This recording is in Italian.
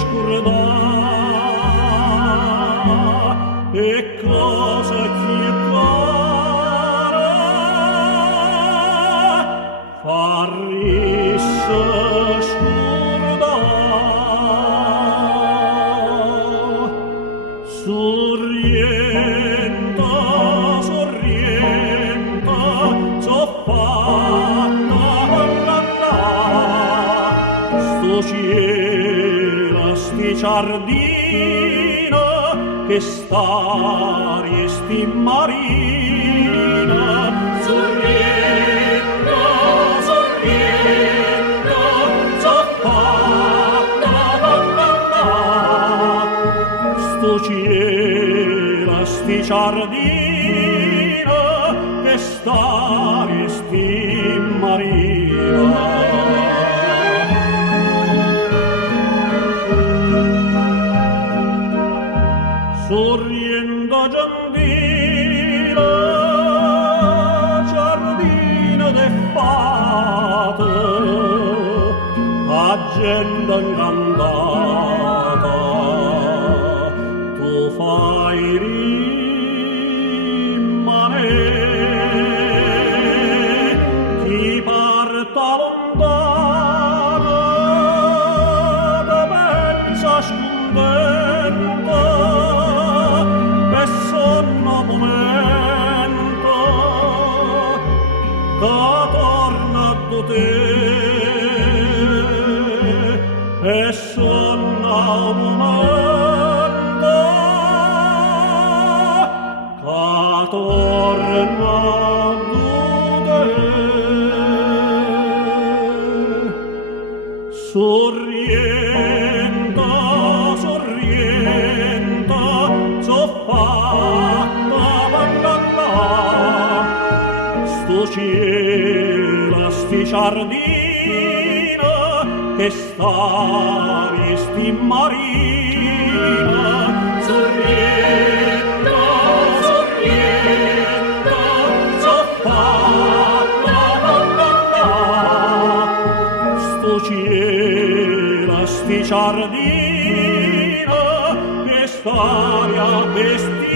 scordà e cosa chi cara far rissa scordà sorrienta sorrienta s'ho fatta sto cielo sti giardino che stari e sti marina sorrienta sorrienta s'ho fatta sto cielo sti giardino che stari e sti marina sorriendo giardino, giardino de fate, agenda incantata, tu fai rimanere chi parta lontano, te pensa scontenta, sonno momento che torna da te e sonno momento che torna da te sorrienta sorrienta s'ho fatta sto cielo sti giardino che stari e sti marina sorrienta sorrienta s'ho fatta sto cielo sti giardino che stari a vestire